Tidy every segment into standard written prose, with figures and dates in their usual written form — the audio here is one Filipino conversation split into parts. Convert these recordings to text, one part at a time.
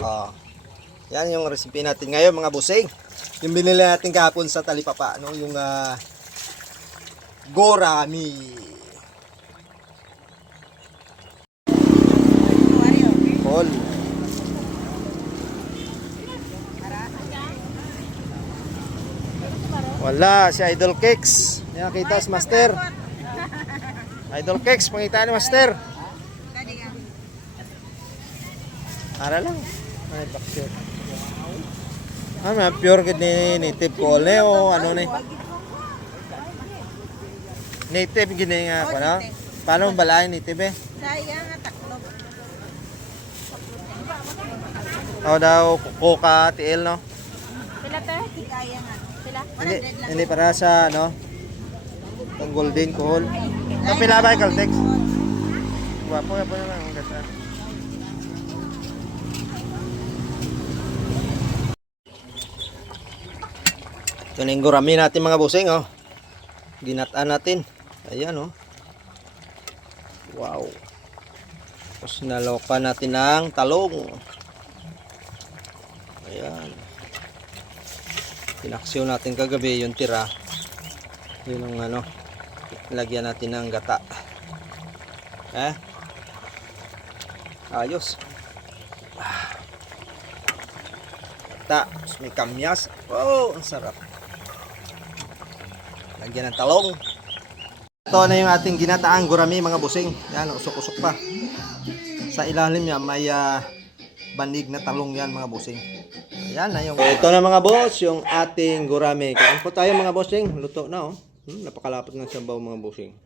Oh. Yan yung recipe natin ngayon mga busing. Yung binili natin kahapon sa Talipapa, no? Yung gorami. All. Wala, si Idol Cakes. Yan kita si Master. Idol Cakes, pangitaan ni Master. Ara lang. Ay, bakit. Pure gid ni native ko o ano ni. Native gini nga ano? Paano balayan native eh? Sayang nga taklob. O daw coca TL no? Sila pero kaya nga. Sila 100 lang. Hindi para sa ano? Ang golden kohol. Ito pila ba Caltex? Guwapo naman ang ganda. Ito na yung gurami natin mga busing oh. Ginataan natin. Ayan oh. Wow. Tapos nalokan natin ng talong. Ayan. Pinaksiw natin kagabi yung tira. Yun ang ano. Lagyan natin ng gata. Ayos. Gata. Tapos may kamyas. Wow, ang sarap. Lagyan ng talong. Ito na yung ating ginataang gurami mga busing. Yan, usok-usok pa. Sa ilalim niya may banig na talong yan mga busing. Ayan na yung... Ito na mga boss, yung ating gurami. Kain po tayo mga bossing. Luto na oh. Napakalapot ng sabaw mga busing.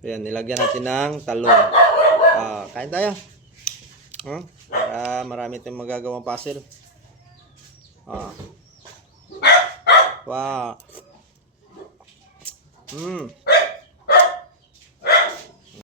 Ayan, nilagyan natin ng talong. Kain tayo. Para marami tayong magagawang puzzle. Wow.